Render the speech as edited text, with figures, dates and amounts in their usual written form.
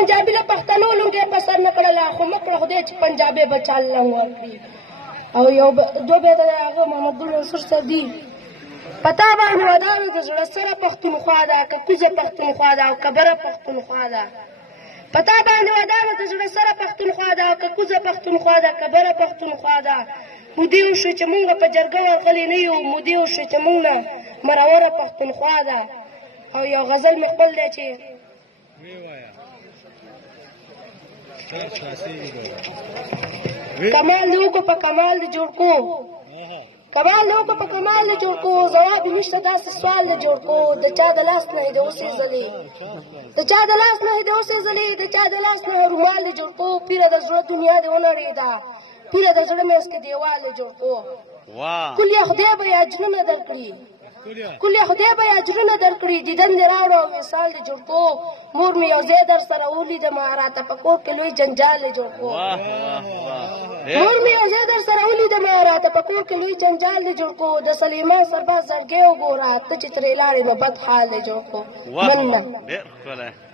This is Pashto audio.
پنجابي له پښتنو لونګۍ په سر نه کړله خو مه کړه خدای چې پنجابي به چا الله ورکړي او یو دوه بیا د هغه محمد منصور صاحب دي په تا باندې ودانو د زړه سره پښتونخوا ده که کوزه پښتونخوا ده او که بره پښتونخوا ده په تا باندې ودانو د زړه سره پښتونخوا ده او که کوزه پښتونخوا ده که بره پښتونخوا ده مودې وشو چې مونږ په جرګه ورغلي نه یو مودې وشو چې مونږ نه مروره پښتونخوا ده او یو غزل مې خپل دی چې کمال دې وکړو په کمال دې جوړ کو کمال دې وکړو په کمال دې جوړ کو ځواب یې نشته داسې سوال دې جوړ کو د چا د لاس نه یې د اوسې ځلې د چا د لاس نه یې د اوسې ځلې د چا د لاس نه رومال دې جوړ کو پیره د زړه دنیا دې ونړېده پیره د زړه منځ کې دیوال دې جوړ کو کل یې خدای به یې اجرونه درکړي کل یې خدای به یې اجرونه درکړي دیدن دې راوړه او وصال دې جوړ کو مور مې یو ځای در سره ولیدمه راته په کور کې لوی جنجال دې جوړ کو مور مې یو ځای در سره ولیدمه راته په کور کې لوی جنجال دې جوړ کو د سلیمان سرباز زړګی وګوره ته چې ترې لاړې نو بد حال دې جوړ کو مننه